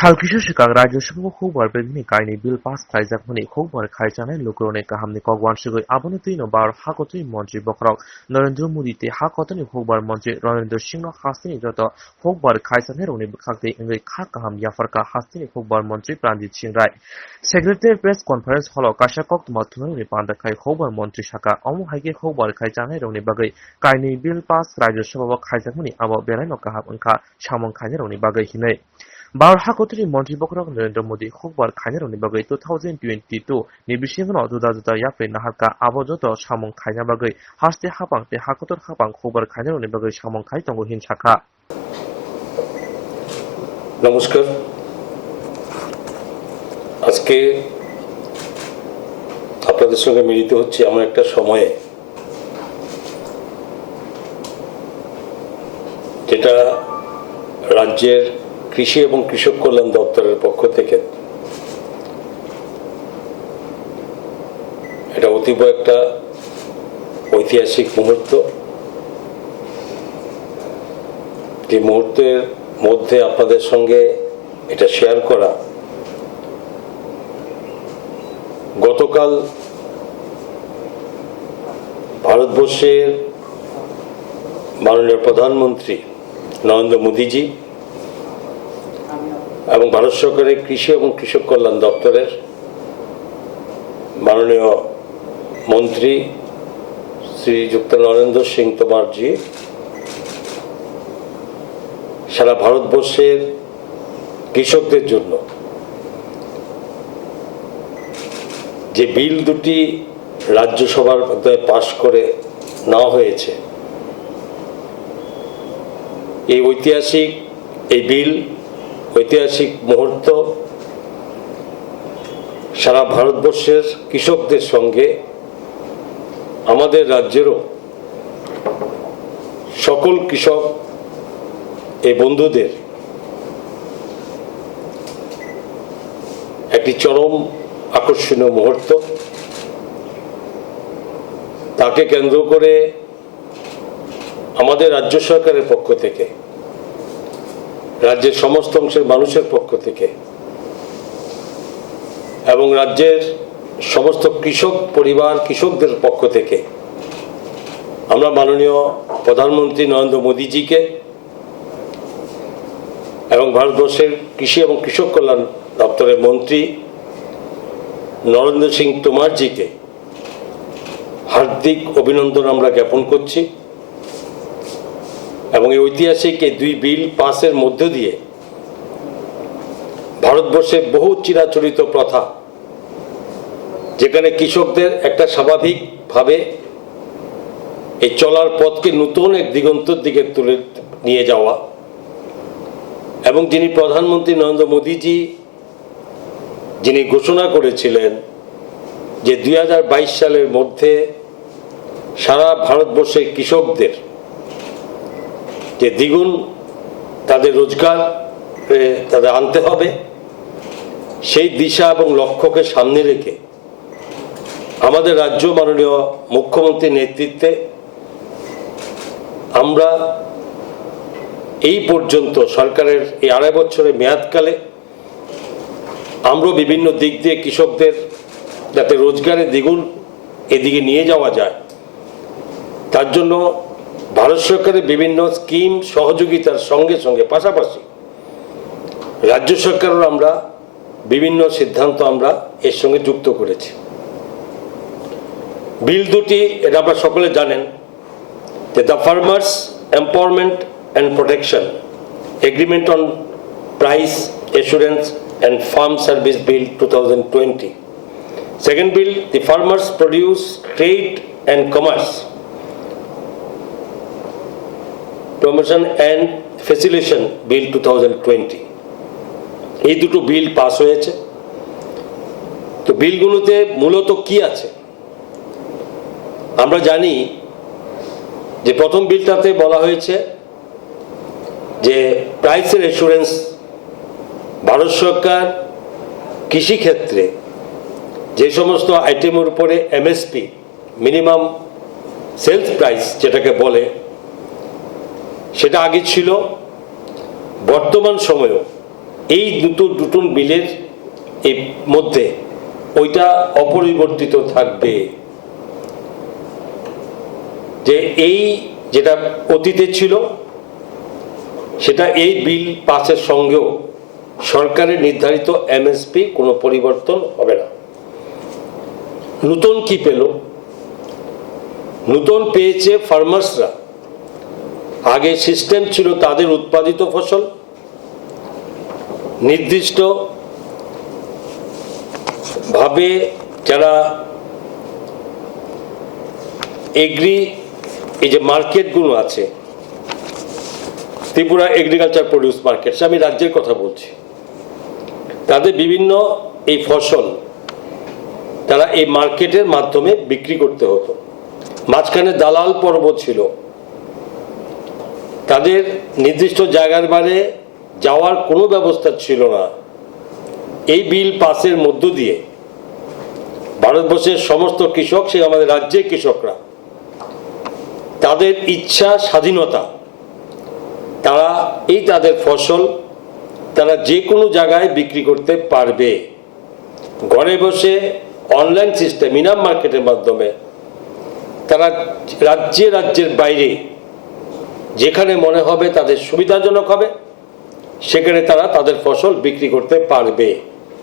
Salkisho Shikang Raja Shubu Hubar Begni Kaini Bill Pass Kaizak Muni Hubar Kaijane Lukrone Kahamni Kogwan Shugui Abonatino Bar Hakoti Montri Bokrok Narendra Modi Te Hakotani Hubar Montri Narendra Shingno Hastini Joto Hubar Kaisaneroni Bukakti Ingri Kakaham Yafarka Hastini Hubar Montri Prandit Shingrai Secretary Press Conference Holo Kashakok Matunani Panda Kai Hubar Montri Shaka Omo Hage Hubar Kaijane Roni Bagai Kaini Bill Pass Raja Shubu Kaizak Muni Abo Berano Kahab Unka Shamon Kaineroni Bagai Hine Bar Hakotri Montri Bokrok Narendra Modi Hubar Kaineroni Bagai 2022 ni Bishingno Duda Yafe Nahaka Abojoto Shamon Kaina Bagai Haste Hapang Te Hakotor Hapang Hubar Kaineroni Bagai Shamon Kaitongo Hinchaka নমস্কার আজকে আপনাদের সঙ্গে মিলিত হচ্ছে এমন একটা সময়ে যেটা রাজ্যের কৃষি এবং কৃষক কল্যাণ দপ্তরের পক্ষ থেকে এটা অতীব একটা ঐতিহাসিক মুহূর্ত যে মুহূর্তের মধ্যে আপনাদের সঙ্গে এটা শেয়ার করা গতকাল ভারতবর্ষের মাননীয় প্রধানমন্ত্রী নরেন্দ্র মোদীজি এবং ভারত সরকারের কৃষি এবং কৃষক কল্যাণ দপ্তরের মাননীয় মন্ত্রী শ্রীযুক্ত নরেন্দ্র সিং তোমারজি সারা ভারতবর্ষের কৃষকদের জন্য যে বিল দুটি রাজ্যসভার মধ্যে পাশ করে নেওয়া হয়েছে এই ঐতিহাসিক এই বিল ঐতিহাসিক মুহূর্ত সারা ভারতবর্ষের কৃষকদের সঙ্গে আমাদের রাজ্যেরও সকল কৃষক এই বন্ধুদের একটি চরম আকর্ষণীয় মুহূর্ত তাকে কেন্দ্র করে আমাদের রাজ্য সরকারের পক্ষ থেকে রাজ্যের সমস্ত অংশের মানুষের পক্ষ থেকে এবং রাজ্যের সমস্ত কৃষক পরিবার কৃষকদের পক্ষ থেকে আমরা মাননীয় প্রধানমন্ত্রী নরেন্দ্র মোদীজিকে এবং ভারতবর্ষের কৃষি এবং কৃষক কল্যাণ দপ্তরের মন্ত্রী নরেন্দ্র সিং তোমারজিকে হার্দিক অভিনন্দন আমরা জ্ঞাপন করছি এবং এই ঐতিহাসিক এই দুই বিল পাসের মধ্য দিয়ে ভারতবর্ষের বহু চিরাচরিত প্রথা যেখানে কৃষকদের একটা স্বাভাবিকভাবে এই চলার পথকে নতুন এক দিগন্তের দিকে তুলে নিয়ে যাওয়া এবং যিনি প্রধানমন্ত্রী নরেন্দ্র মোদীজি যিনি ঘোষণা করেছিলেন যে 2022 সালের মধ্যে সারা ভারতবর্ষের কৃষকদের যে দ্বিগুণ তাদের রোজগার তাদের আনতে হবে সেই দিশা এবং লক্ষ্যকে সামনে রেখে আমাদের রাজ্য মাননীয় মুখ্যমন্ত্রীর নেতৃত্বে আমরা এই পর্যন্ত সরকারের এই 2.5 বছরের মেয়াদকালে আমরা বিভিন্ন দিক দিয়ে কৃষকদের যাতে রোজগারের দ্বিগুণ এদিকে নিয়ে যাওয়া যায় তার জন্য ভারত সরকারের বিভিন্ন স্কিম সহযোগিতার সঙ্গে সঙ্গে পাশাপাশি রাজ্য সরকারের আমরা বিভিন্ন সিদ্ধান্ত আমরা এর সঙ্গে যুক্ত করেছি বিল দুটি এটা আপনারা সকলে জানেন যে the farmers empowerment and Protection Agreement on Price Assurance and Farm Service Bill 2020. Second bill, the Farmers Produce Trade and Commerce Promotion and Facilitation Bill 2020. এই দুটো বিল পাস হয়েছে তো বিলগুলোতে মূলত কি আছে আমরা জানি যে প্রথম বিলটাতে বলা হয়েছে যে প্রাইসের অ্যাসুরেন্স ভারত সরকার কৃষি ক্ষেত্রে যে সমস্ত আইটেমের উপরে এমএসপি মিনিমাম সেলস প্রাইস যেটাকে বলে সেটা আগে ছিল বর্তমান সময়েও এই দুটো বিলের এই মধ্যে ওইটা অপরিবর্তিত থাকবে, যে এই যেটা অতীতে ছিল সেটা এই বিল পাসের সঙ্গেও সরকারের নির্ধারিত এমএসপি কোনো পরিবর্তন হবে না। নতুন কি পেল? নতুন পেয়েছে ফার্মার্সরা। আগে সিস্টেম ছিল তাদের উৎপাদিত ফসল নির্দিষ্ট ভাবে যারা এগ্রি এই যে মার্কেটগুলো আছে, ত্রিপুরা এগ্রিকালচার প্রডিউস মার্কেট, আমি রাজ্যের কথা বলছি, তাদের বিভিন্ন এই ফসল তারা এই মার্কেটের মাধ্যমে বিক্রি করতে হতো। মাঝখানে দালাল পর্ব ছিল, তাদের নির্দিষ্ট জায়গার বাইরে যাওয়ার কোনো ব্যবস্থা ছিল না। এই বিল পাসের মধ্য দিয়ে ভারতবর্ষের সমস্ত কৃষক, সে আমাদের রাজ্যের কৃষকরা, তাদের ইচ্ছা স্বাধীনতা, তারা এই তাদের ফসল তারা যে কোনো জায়গায় বিক্রি করতে পারবে। ঘরে বসে অনলাইন সিস্টেম ইনাম মার্কেটের মাধ্যমে তারা রাজ্যের বাইরে যেখানে মনে হবে তাদের সুবিধাজনক হবে সেখানে তারা তাদের ফসল বিক্রি করতে পারবে।